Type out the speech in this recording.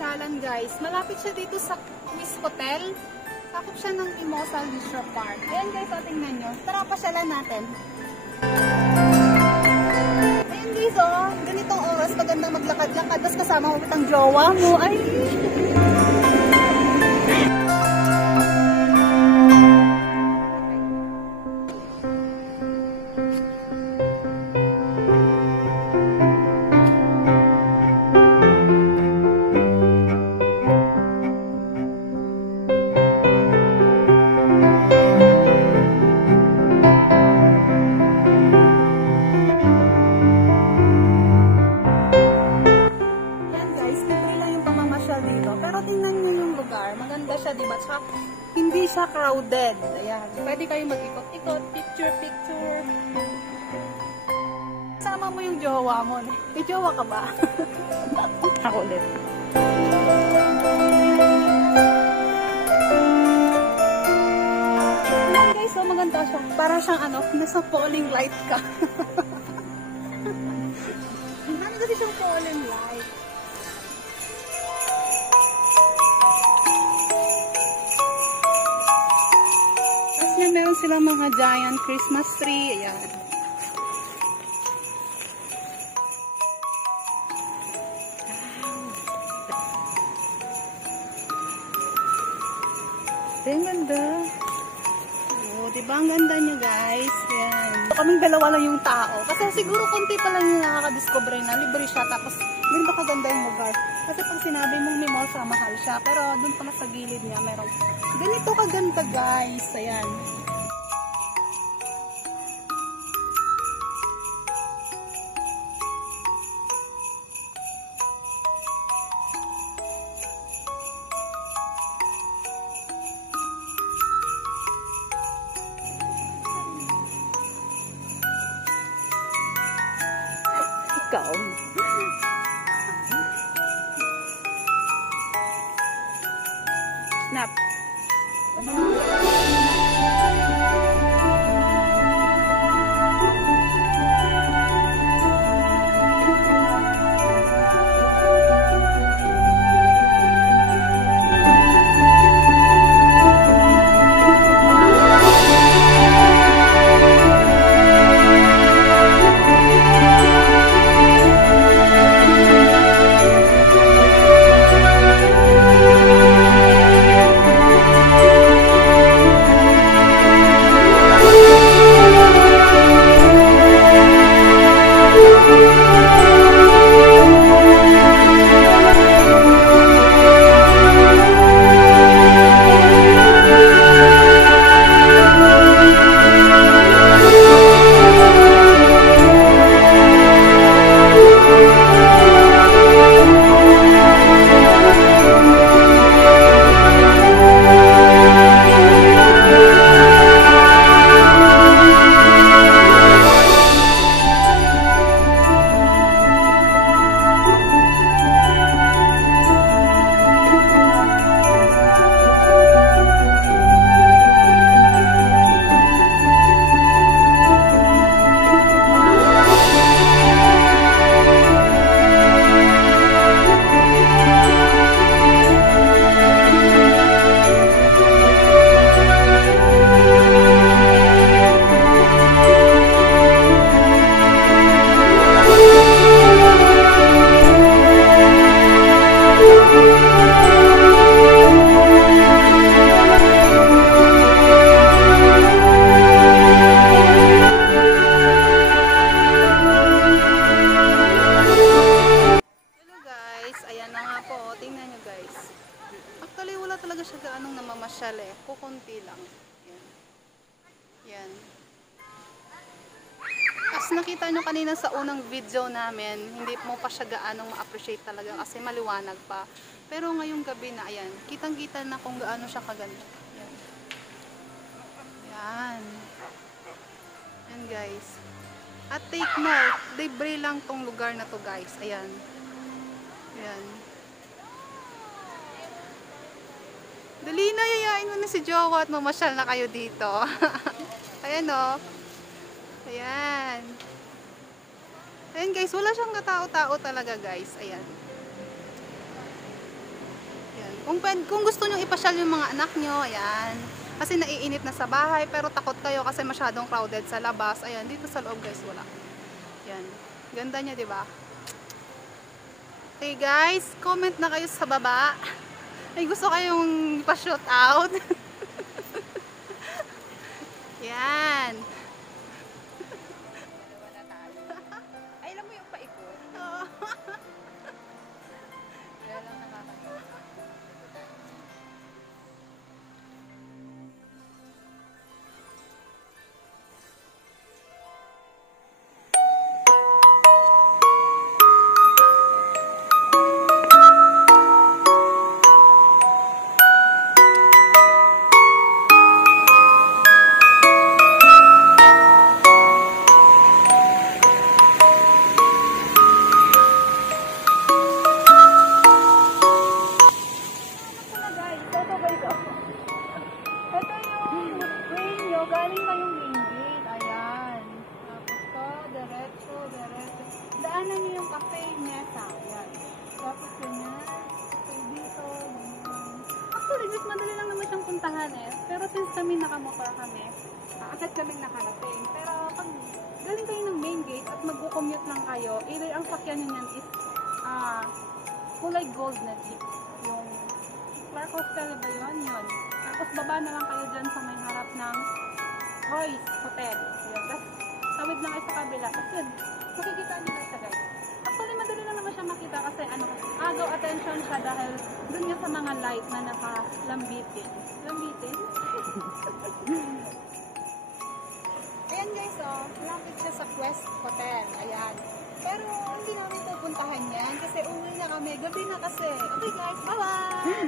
mamamasalan guys. Malapit siya dito sa Swiss Hotel. Sakop siya ng Mimosa Leisure Park. Ayan guys, o tingnan nyo. Tara, pasyalan natin. Ayan guys, oh. Ganitong oras, magandang maglakad-lakad. Tapos kasama mo ang jowa mo. Ay! Maganda siya, diba? Tsaka, hindi siya crowded. Ayan. Pwede kayo mag-ikot-ikot, picture-picture. Sama mo yung jowa mo. May jowa ka ba? Ako ulit. Ayan guys, so maganda siya. Para siyang ano, nasa falling light ka. Ano kasi siyang falling light? Meron silang mga giant Christmas tree. Ayan. Ang ganda. Oh, diba ang ganda niya guys? Ayan. Kaming dalawa lang yung tao. Kasi siguro konti pa lang yung nakakadiscover na libre siya. Tapos ganito kaganda yung lugar. Kasi pag sinabi mong Mimosa, mahal siya. Pero dun pala sa gilid niya, meron ganito kaganda guys. Ayan. Ikaw. Snap. Kukunti lang. Yan. Yan. As nakita nyo kanina sa unang video namin, hindi mo pa siya gaanong ma-appreciate talaga kasi maliwanag pa. Pero ngayong gabi na, ayan, kitang-kita na kung gaano siya kaganda. Yan. Yan. Yan guys. At take note, libre lang tong lugar na to guys. Ayan. Ayan. Dali na, yayain mo na si Jowa at mamasyal na kayo dito. Ayan o. Ayan. Ayan guys, wala siyang katao-tao talaga guys. Ayan. Kung gusto nyo ipasyal yung mga anak nyo, ayan. Kasi naiinit na sa bahay, pero takot kayo kasi masyadong crowded sa labas. Ayan, dito sa loob guys, wala. Ayan. Ganda niya, di ba? Okay guys, comment na kayo sa baba. Ay, gusto kayong pa-shoot out. Yan. Wala tayo. Ay, alam mo yung paikot? Kaya lang nakakatawa. Galing kayong main gate. Ayan. Tapos to, diretso. Daanan niyo yung cafe mesa. Ayan. Tapos ganyan. So, dito. Ganyan. Actually, guys, madali lang naman siyang puntahan eh. Pero since kami nakamotor kami, agad kaming nakarating. Pero pag galing kayo ng main gate at mag-commute lang kayo, ang sakyan niyan is kulay gold na jeep. Yung Clark Hostel ba yun? Yun. Tapos baba na lang kayo dyan sa may harap ng Royce Hotel. Ayan. Tapos tawid lang kayo sa kabila. Tapos yun, makikita nyo na siya guys. Actually, madali lang naman siya makita kasi agaw attention siya dahil dun nga sa mga light na nakalambitin. Lambitin? Ayan guys, oh. Malapit siya sa Quest Hotel. Ayan. Pero hindi namin pupuntahan yan kasi uwi na kami. Gabi na kasi. Okay guys, bye-bye!